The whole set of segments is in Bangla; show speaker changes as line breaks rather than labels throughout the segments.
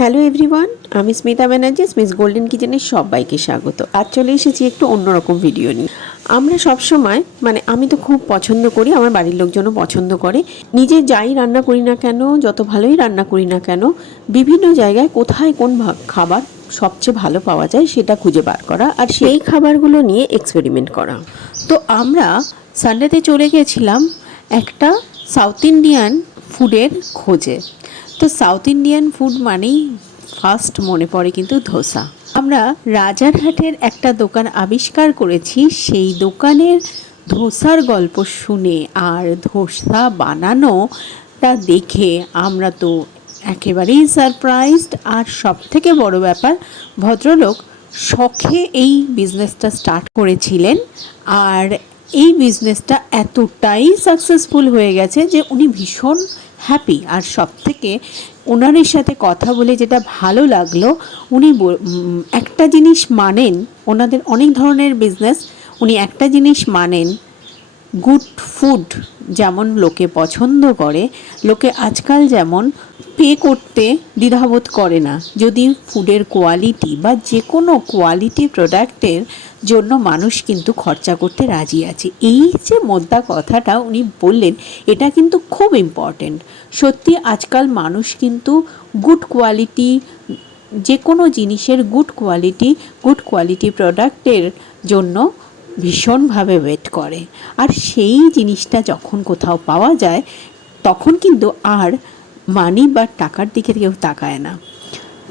হ্যালো এভরিওয়ান আমি স্মিতা ব্যানার্জি স্মিস গোল্ডেন কিচেনের সবাইকে স্বাগত। আজ চলে এসেছি একটু অন্যরকম ভিডিও নিয়ে। আমরা সব সময় মানে আমি তো খুব পছন্দ করি, আমার বাড়ির লোকজনও পছন্দ করে। নিজে যাই রান্না করি না কেন, যত ভালোই রান্না করি না কেন, বিভিন্ন জায়গায় কোথায় কোন খাবার সবচেয়ে ভালো পাওয়া যায় সেটা খুঁজে বার করা আর সেই খাবারগুলো নিয়ে এক্সপেরিমেন্ট করা। তো আমরা সানডেতে চলে গেছিলাম একটা সাউথ ইন্ডিয়ান ফুডের খোঁজে। তো সাউথ ইন্ডিয়ান ফুড মানেই ফার্স্ট মনে পড়ে কিন্তু ধোসা। আমরা রাজারহাটের একটা দোকান আবিষ্কার করেছি, সেই দোকানের ধোসার গল্প শুনে আর ধোসা বানানোটা দেখে আমরা তো একেবারেই সারপ্রাইজড আর সব থেকে বড় ব্যাপার, ভদ্রলোক শখে এই বিজনেসটা স্টার্ট করেছিলেন আর এই বিজনেসটা এতটাই সাকসেসফুল হয়ে গেছে যে উনি ভীষণ হ্যাপি আর সব থেকে ওনারের সাথে কথা বলে যেটা ভালো লাগল, উনি একটা জিনিস মানেন, ওনাদের অনেক ধরনের বিজনেস উনি একটা জিনিস মানেন গুড ফুড যেমন লোকে পছন্দ করে, লোকে আজকাল যেমন পে করতে দ্বিধাবোধ করে না। যদি ফুডের কোয়ালিটি বা যে কোনো কোয়ালিটি প্রোডাক্টের জন্য মানুষ কিন্তু খরচা করতে রাজি আছে। এই যে মোদ্দা কথাটা উনি বললেন, এটা কিন্তু খুব ইম্পর্ট্যান্ট সত্যি আজকাল মানুষ কিন্তু গুড কোয়ালিটি যে কোনো জিনিসের গুড কোয়ালিটি গুড কোয়ালিটি প্রোডাক্টের জন্য ভীষণভাবে ওয়েট করে। আর সেই জিনিসটা যখন কোথাও পাওয়া যায়, তখন কিন্তু আর মানি বা টাকার দিকে কেউ তাকায় না।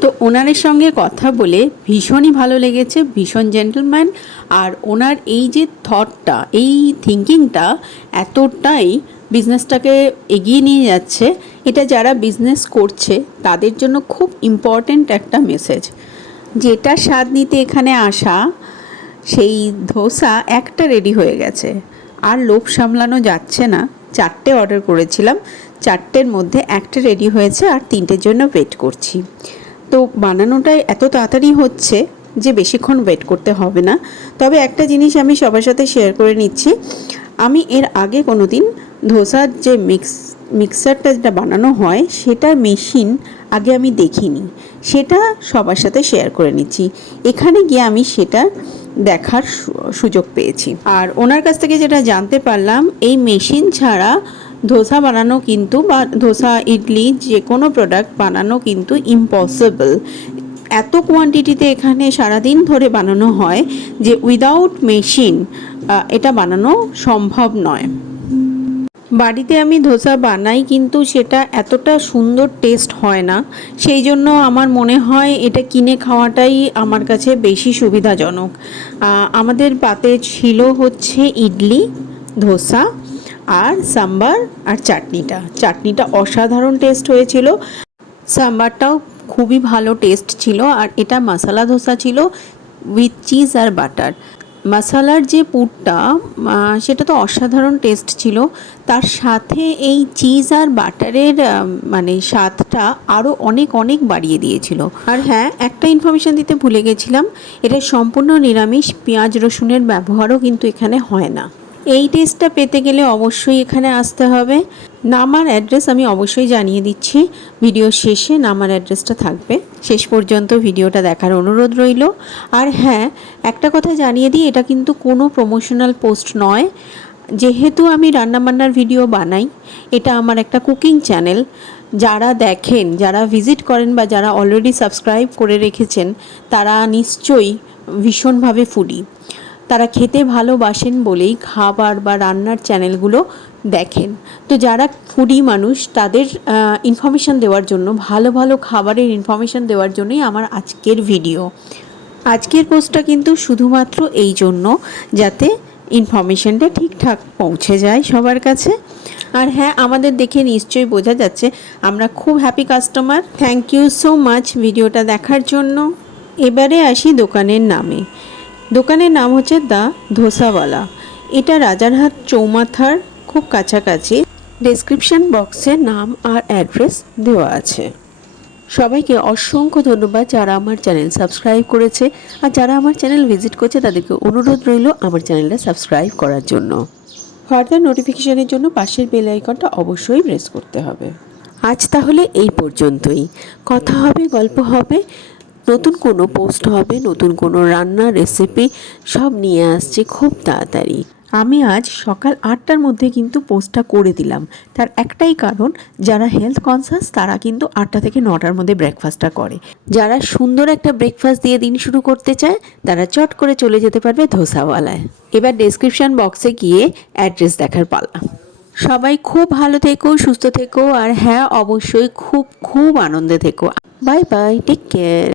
তো ওনারের সঙ্গে কথা বলে ভীষণই ভালো লেগেছে, ভীষণ জেন্টলম্যান আর ওনার এই যে থটটা এই থিঙ্কিংটা এতটাই বিজনেসটাকে এগিয়ে নিয়ে যাচ্ছে, এটা যারা বিজনেস করছে, তাদের জন্য খুব ইম্পর্ট্যান্ট একটা মেসেজ যেটা স্বাদ নিতে এখানে আসা সেই ধোসা একটা রেডি হয়ে গেছে। আর লোভ সামলানো যাচ্ছে না। চারটে অর্ডার করেছিলাম। চারটের মধ্যে একটা রেডি হয়েছে আর তিনটের জন্য ওয়েট করছি। তো বানানোটাই এত তাড়াতাড়ি হচ্ছে যে বেশিক্ষণ ওয়েট করতে হবে না। তবে একটা জিনিস আমি সবার সাথে শেয়ার করে নিচ্ছি। আমি এর আগে কোনো দিন ধোসার যে মিক্স মিক্সারটা যেটা বানানো হয়, সেটা মেশিন আগে আমি দেখিনি। সেটা সবার সাথে শেয়ার করে নিচ্ছি। এখানে গিয়ে আমি সেটা দেখার সুযোগ পেয়েছি। আর ওনার কাছ থেকে যেটা জানতে পারলাম, এই মেশিন ছাড়া ধোসা বানানো কিন্তু বা ধোসা, ইডলি যে কোনো প্রোডাক্ট বানানো কিন্তু ইম্পসিবল এত কোয়ান্টিটিতে এখানে সারাদিন ধরে বানানো হয় যে উইদাউট মেশিন এটা বানানো সম্ভব নয়। বাড়িতে আমি ধোসা বানাই কিন্তু সেটা এতটা সুন্দর টেস্ট হয় না। সেই জন্য আমার মনে হয় এটা কিনে খাওয়াটাই আমার কাছে বেশি সুবিধাজনক। আমাদের পাতে ছিল হচ্ছে ইডলি, ধোসা আর সাম্বার আর চাটনিটা। চাটনিটা অসাধারণ টেস্ট হয়েছিল। সাম্বারটাও খুবই ভালো টেস্ট ছিল আর এটা মশলা ধোসা ছিল উইথ চিজ আর বাটার মশালার যে পুরটা সেটা তো অসাধারণ টেস্ট ছিল। তার সাথে এই চিজ আর বাটারের মানে স্বাদটা আরও অনেক অনেক বাড়িয়ে দিয়েছিল। আর হ্যাঁ একটা ইনফরমেশান দিতে ভুলে গেছিলাম। এটা সম্পূর্ণ নিরামিষ, পেঁয়াজ রসুনের ব্যবহারও কিন্তু এখানে হয় না। এই টেস্টটা পেতে গেলে অবশ্যই এখানে আসতে হবে। নামার অ্যাড্রেস আমি অবশ্যই জানিয়ে দিচ্ছি। ভিডিও শেষে নামার অ্যাড্রেসটা থাকবে। শেষ পর্যন্ত ভিডিওটা দেখার অনুরোধ রইল। আর হ্যাঁ একটা কথা জানিয়ে দিই, এটা কিন্তু কোনো প্রমোশনাল পোস্ট নয়। যেহেতু আমি রান্নাবান্নার ভিডিও বানাই, এটা আমার একটা কুকিং চ্যানেল যারা দেখেন, যারা ভিজিট করেন বা যারা অলরেডি সাবস্ক্রাইব করে রেখেছেন, তারা নিশ্চয়ই ভীষণভাবে ফুডি তারা খেতে ভালোবাসেন বলেই খাবার বা রান্নার চ্যানেলগুলো দেখেন। তো যারা ফুডি মানুষ, তাদের ইনফরমেশান দেওয়ার জন্য, ভালো ভালো খাবারের ইনফরমেশান দেওয়ার জন্যই আমার আজকের ভিডিও আজকের পোস্টটা কিন্তু শুধুমাত্র এই জন্য, যাতে ইনফরমেশনটা ঠিকঠাক পৌঁছে যায় সবার কাছে। আর হ্যাঁ আমাদের দেখে নিশ্চয়ই বোঝা যাচ্ছে, আমরা খুব happy customer thank you so much ভিডিওটা দেখার জন্য। এবারে আসি দোকানের নামে। দোকানের নাম হচ্ছে দ্য ধোসাওয়ালা। এটা রাজারহাট চৌমাথার খুব কাছাকাছি। ডেসক্রিপশন বক্সে নাম আর অ্যাড্রেস দেওয়া আছে। সবাইকে অসংখ্য ধন্যবাদ যারা আমার চ্যানেল সাবস্ক্রাইব করেছে আর যারা আমার চ্যানেল ভিজিট করছে তাদেরকে অনুরোধ রইল আমার চ্যানেলটা সাবস্ক্রাইব করার জন্য। ফার্দার নোটিফিকেশনের জন্য পাশের বেল আইকনটা অবশ্যই প্রেস করতে হবে। আজ তাহলে এই পর্যন্তই। কথা হবে, গল্প হবে। নতুন কোনো পোস্ট হবে, নতুন কোনো রান্নার রেসিপি সব নিয়ে আসছে খুব তাড়াতাড়ি। আমি আজ সকাল আটটার মধ্যে কিন্তু পোস্টটা করে দিলাম। তার একটাই কারণ, যারা হেলথ কনসাস তারা কিন্তু আটটা থেকে নটার মধ্যে ব্রেকফাস্টটা করে। যারা সুন্দর একটা ব্রেকফাস্ট দিয়ে দিন শুরু করতে চায়, তারা চট করে চলে যেতে পারবে ধোসাওয়ালায়। এবার ডেসক্রিপশন বক্সে গিয়ে অ্যাড্রেস দেখার পালা। সবাই খুব ভালো থেকো, সুস্থ থেকো, আর হ্যাঁ অবশ্যই খুব খুব আনন্দে থেকো। Bye bye take care